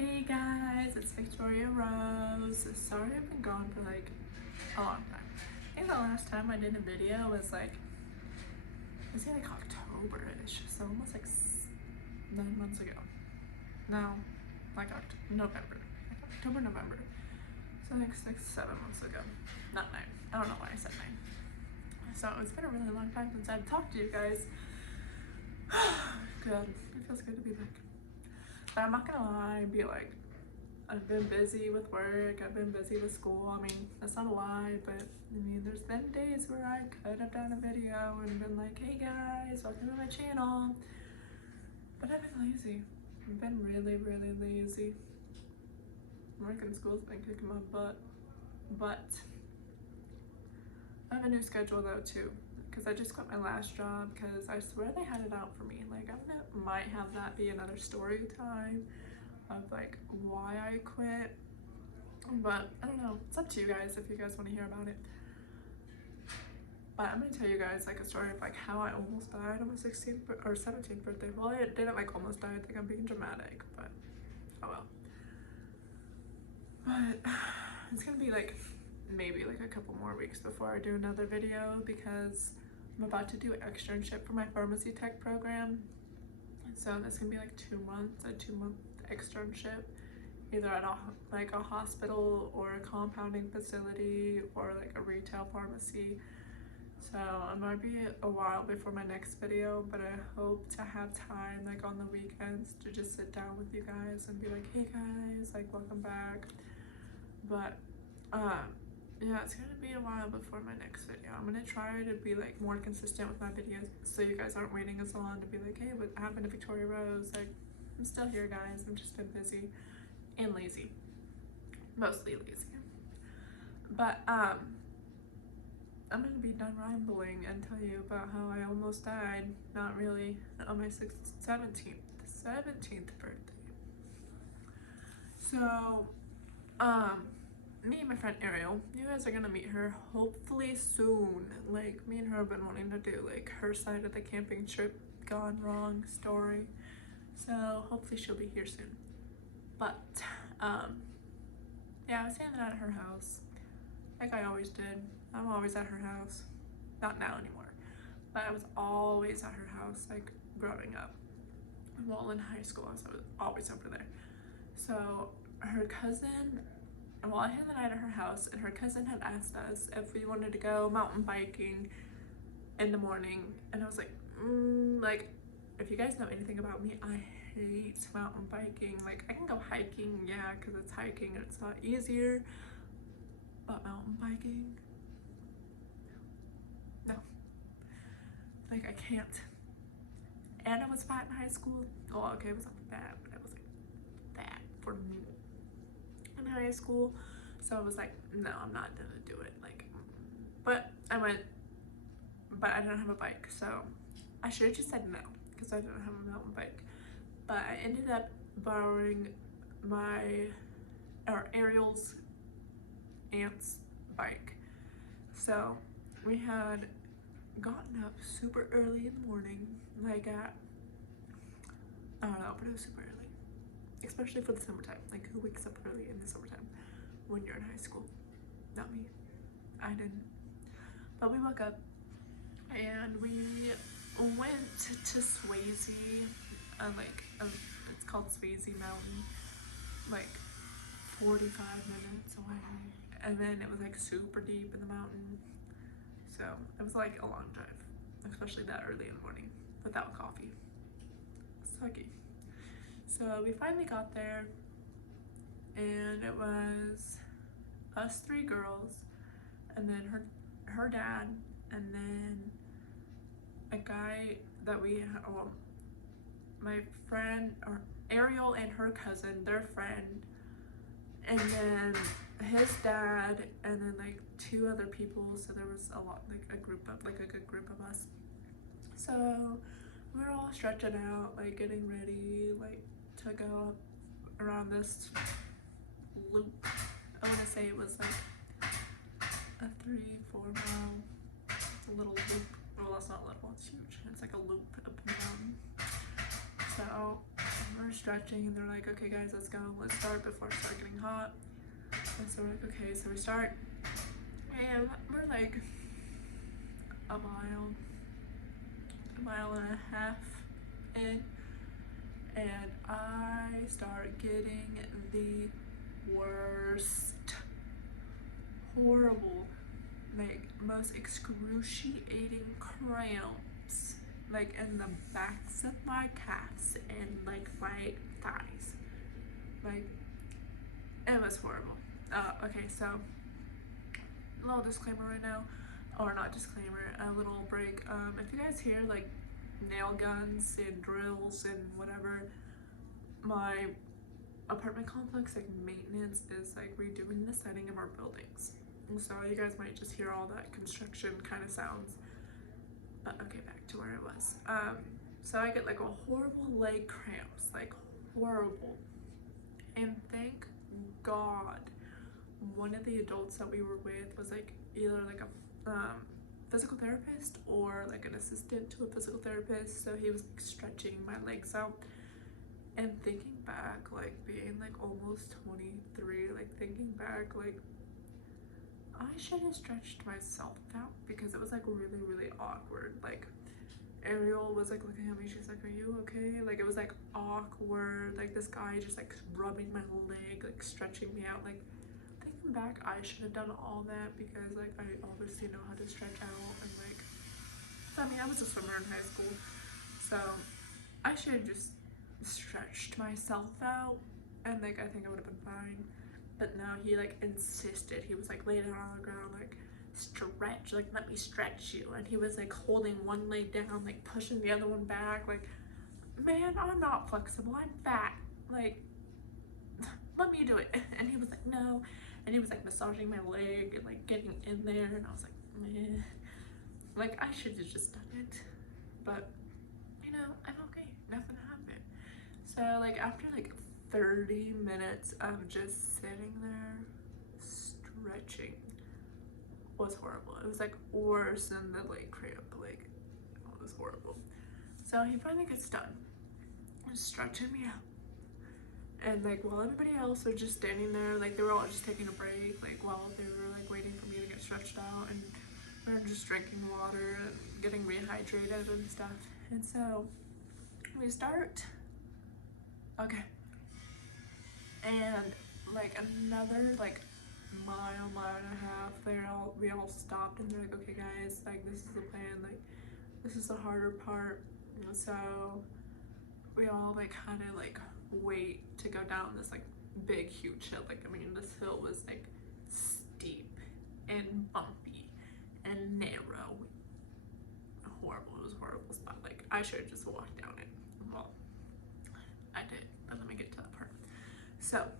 Hey guys, it's Victoria Rose. Sorry I've been gone for like a long time. I think the last time I did a video was like, it's like October-ish, so almost like 9 months ago. No, like November. Like October, November. So like 6, 7 months ago. Not 9. I don't know why I said 9. So it's been a really long time since I've talked to you guys. Good. It feels good to be back. But I'm not gonna lie and be like, I've been busy with work, I've been busy with school. I mean, that's not a lie, but I mean, there's been days where I could have done a video and been like, hey guys, welcome to my channel. But I've been lazy. I've been really, really lazy. Work in school's been kicking my butt. But I have a new schedule though too, because I just quit my last job because I swear they had it out for me. Like, might have that be another story time of like why I quit, but I don't know, it's up to you guys if you guys want to hear about it. But I'm gonna tell you guys like a story of like how I almost died on my 16th or 17th birthday. Well, I didn't like almost die, I think I'm being dramatic, but oh well. But it's gonna be like maybe like a couple more weeks before I do another video because I'm about to do an externship for my pharmacy tech program. So this can be like 2 months, a 2-month externship, either at a hospital or a compounding facility or like a retail pharmacy. So it might be a while before my next video, but I hope to have time like on the weekends to just sit down with you guys and be like, hey guys, like welcome back. But yeah, it's gonna be a while before my next video. I'm gonna try to be like more consistent with my videos so you guys aren't waiting as long to be like, hey, what happened to Victoria Rose? Like, I'm still here guys, I've just been busy and lazy, mostly lazy. But I'm gonna be done rambling and tell you about how I almost died, not really, on my 17th birthday. So me and my friend Ariel, you guys are gonna meet her hopefully soon. Like, me and her have been wanting to do like her side of the camping trip gone wrong story, so hopefully she'll be here soon. But yeah, I was hanging out at her house like I always did. I'm always at her house, not now anymore, but I was always at her house like growing up. Well, in high school I was always over there. So her cousin, well, I had the night at her house and her cousin had asked us if we wanted to go mountain biking in the morning, and I was like, like, if you guys know anything about me, I hate mountain biking. Like, I can go hiking, yeah, because it's hiking and it's a lot easier, but mountain biking, no, like I can't. And I was fat in high school. Oh, okay, it wasn't fat, but it was like fat for me in high school. So I was like, no, I'm not gonna do it. Like, but I went, but I didn't have a bike, so I should have just said no because I didn't have a mountain bike. But I ended up borrowing Ariel's aunt's bike. So we had gotten up super early in the morning, like at, I don't know, but it was super early, especially for the summertime. Like, who wakes up early in the summertime when you're in high school? Not me. I didn't. But we woke up and we went to Swayze, it's called Swayze Mountain, like 45 minutes away, and then it was like super deep in the mountain, so it was like a long drive, especially that early in the morning without coffee. Sucky. So we finally got there and it was us 3 girls and then her dad and then a guy that well, my friend, or Ariel and her cousin, their friend, and then his dad, and then like 2 other people. So there was a lot, like a good group of us. So we were all stretching out, like getting ready, like to go around this loop. I want to say it was like a 3-4 mile, a little loop. Well, that's not little, it's huge. It's like a loop up and down. So we're stretching and they're like, okay guys, let's go, let's start before it starts getting hot. And so we're like, okay, so we start, and we're like a mile and a half in, and I start getting the worst, horrible, like most excruciating cramps, like in the backs of my calves and like my thighs. Like, it was horrible. Okay, so a little disclaimer right now, or not disclaimer, a little break. If you guys hear like nail guns and drills and whatever, my apartment complex, like maintenance, is like redoing the setting of our buildings, and so you guys might just hear all that construction kind of sounds. But okay, back to where I was. So I get like a horrible leg cramps, like horrible, and thank God one of the adults that we were with was like either like a physical therapist or like an assistant to a physical therapist, so he was like stretching my legs out. And thinking back, like being like almost 23, like thinking back, like I should have stretched myself out because it was like really, really awkward. Like Ariel was like looking at me, she's like, are you okay? Like it was like awkward, like this guy just like rubbing my leg, like stretching me out. Like thinking back, I should have done all that because like I obviously know how to stretch out, and like, I mean, I was a swimmer in high school, so I should have just stretched myself out, and like I think I would have been fine. But no, he like insisted. He was like laying down on the ground, like stretch, like let me stretch you, and he was like holding one leg down, like pushing the other one back. Like, man, I'm not flexible, I'm fat, like let me do it. And he was like, no, and he was like massaging my leg and like getting in there, and I was like, meh. Like I should have just done it, but you know, I'm okay, nothing happened. So like after like 30 minutes of just sitting there stretching was horrible. It was like worse than the leg cramp, like it was horrible. So he finally gets done stretching me out, and like while everybody else was just standing there, like they were all just taking a break, like while they were like waiting for me to get stretched out, and we were just drinking water and getting rehydrated and stuff. And so we start, okay, and like another like mile and a half, we all stopped, and they're like, okay guys, like this is the plan, like this is the harder part. So we all like kind of like wait to go down this like big huge hill. Like I mean, this hill was like steep and bumpy and narrow, horrible. It was a horrible spot. Like I should have just walked down it. Well, I did, but let me get to that part. So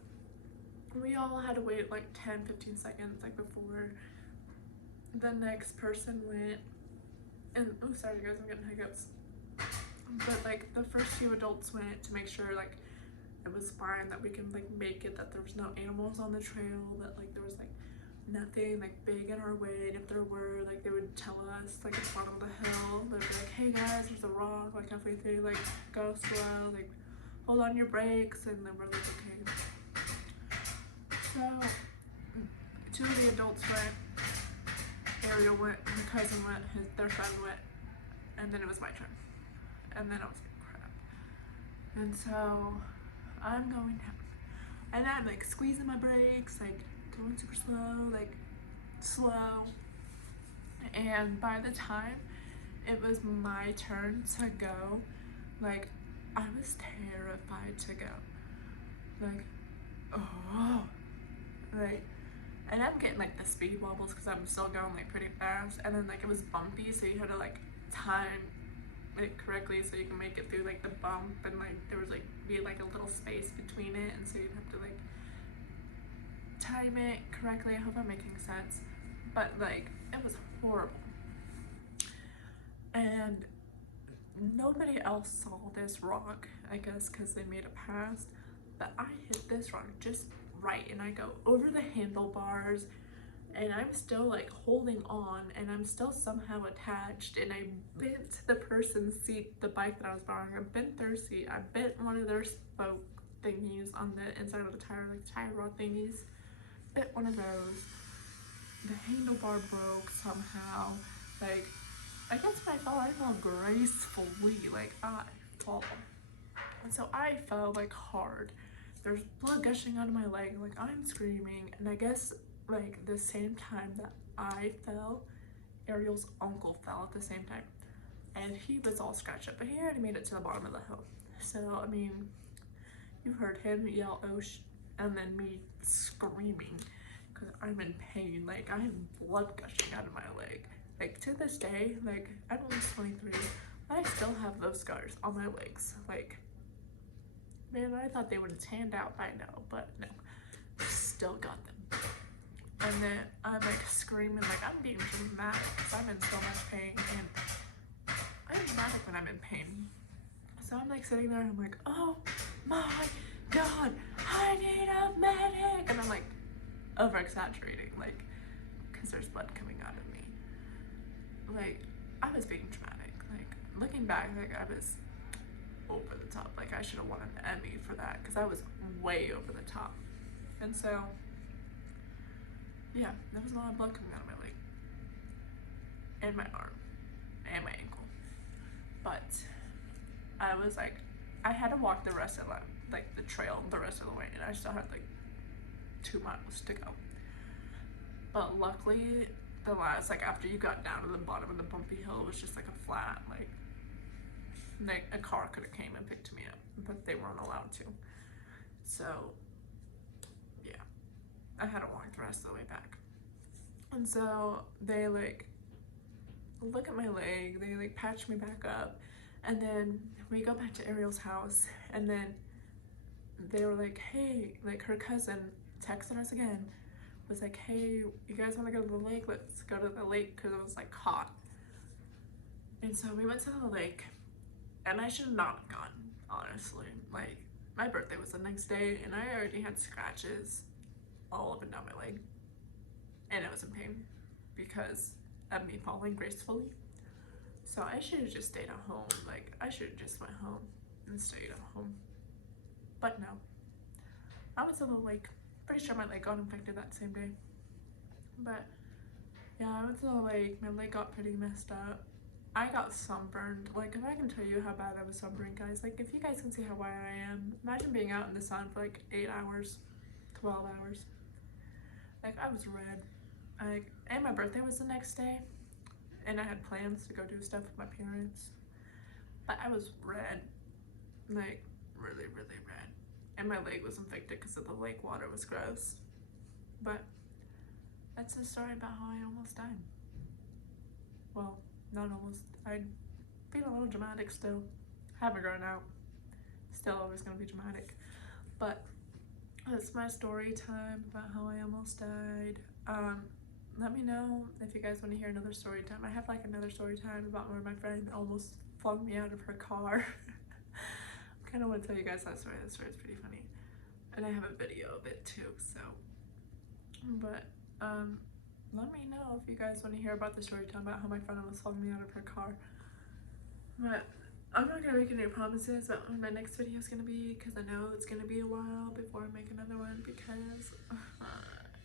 we all had to wait like 10-15 seconds like before the next person went. And oh sorry guys, I'm getting hiccups. But like the first few adults went to make sure like it was fine, that we can like make it, that there was no animals on the trail, that like there was like nothing like big in our way, and if there were, like they would tell us like at the bottom of the hill, they'd be like, hey guys, there's a rock like halfway through, like go slow, like hold on your brakes. And then we're like, okay. So two of the adults went, Ariel went, my cousin went, their friend went, and then it was my turn. And then I was like, crap. And so I'm going down, and I'm like squeezing my brakes, like going super slow, like slow. And by the time it was my turn to go, like I was terrified to go. Like, oh, like, and I'm getting like the speed wobbles because I'm still going like pretty fast, and then like it was bumpy, so you had to like time it correctly so you can make it through like the bump, and like there was like be like a little space between it, and so you'd have to like time it correctly. I hope I'm making sense, but like it was horrible. And nobody else saw this rock, I guess because they made it past, but I hit this rock just right, and I go over the handlebars, and I'm still like holding on, and I'm still somehow attached, and I bent the person's seat, the bike that I was borrowing. I bent their seat. I bent one of their spoke thingies on the inside of the tire, like tire rod thingies. Bent one of those. The handlebar broke somehow. Like, I guess when I fell gracefully. Like, I fall. And so I fell like hard. There's blood gushing out of my leg. Like, I'm screaming. And I guess like the same time that I fell, Ariel's uncle fell at the same time. And he was all scratched up, but he already made it to the bottom of the hill. So, I mean, you heard him yell, oh, and then me screaming because I'm in pain. Like, I have blood gushing out of my leg. Like, to this day, like, I'm almost 23, I still have those scars on my legs. Like, man, I thought they would stand out by now, but no, still got them. And then I'm like screaming, like I'm being dramatic because I'm in so much pain, and I'm dramatic when I'm in pain. So I'm like sitting there and I'm like, oh my God, I need a medic. And I'm like over exaggerating, like, because there's blood coming out of me. Like, I was being dramatic. Like, looking back, like I was over the top. Like, I should have won an Emmy for that because I was way over the top. And so, yeah, there was a lot of blood coming out of my leg and my arm and my ankle. But I was like, I had to walk the rest of the trail the rest of the way, and I still had like 2 miles to go. But luckily, the last, like after you got down to the bottom of the bumpy hill, it was just like a flat, like a car could have came and picked me up, but they weren't allowed to. So yeah, I had to walk the rest of the way back. And so they like look at my leg, they like patch me back up, and then we go back to Ariel's house, and then they were like, hey, like her cousin texted us again, was like, hey, you guys want to go to the lake? Let's go to the lake, because it was like hot. And so we went to the lake, and I should not have gone, honestly. Like, my birthday was the next day, and I already had scratches all up and down my leg, and I was in pain because of me falling gracefully. So I should have just stayed at home. Like, I should have just went home and stayed at home. But no, I went to the lake. Pretty sure my leg got infected that same day. But yeah, I went to the lake. My leg got pretty messed up. I got sunburned. Like, if I can tell you how bad I was sunburned, guys, like if you guys can see how white I am, imagine being out in the sun for like 8 hours, 12 hours. Like, I was red. And my birthday was the next day, and I had plans to go do stuff with my parents, but I was red, like really, really red, and my leg was infected because of the lake water was gross. But that's the story about how I almost died. Well, not almost. I'd been a little dramatic still. Haven't grown out. Still always gonna be dramatic. But that's my story time about how I almost died. Let me know if you guys want to hear another story time. I have like another story time about where my friend almost flung me out of her car. I kind of want to tell you guys that story. That story is pretty funny, and I have a video of it too. So, but let me know if you guys want to hear about the story time about how my friend almost flung me out of her car. But I'm not gonna make any promises about when my next video is gonna be, because I know it's gonna be a while before I make another one, because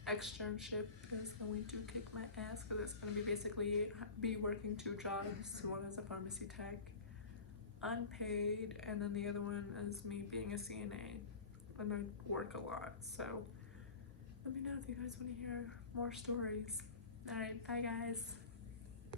externship is going to kick my ass, because it's going to be basically be working 2 jobs. One is a pharmacy tech, unpaid, and then the other one is me being a CNA. I'm going to work a lot, so let me know if you guys want to hear more stories. Alright, bye guys.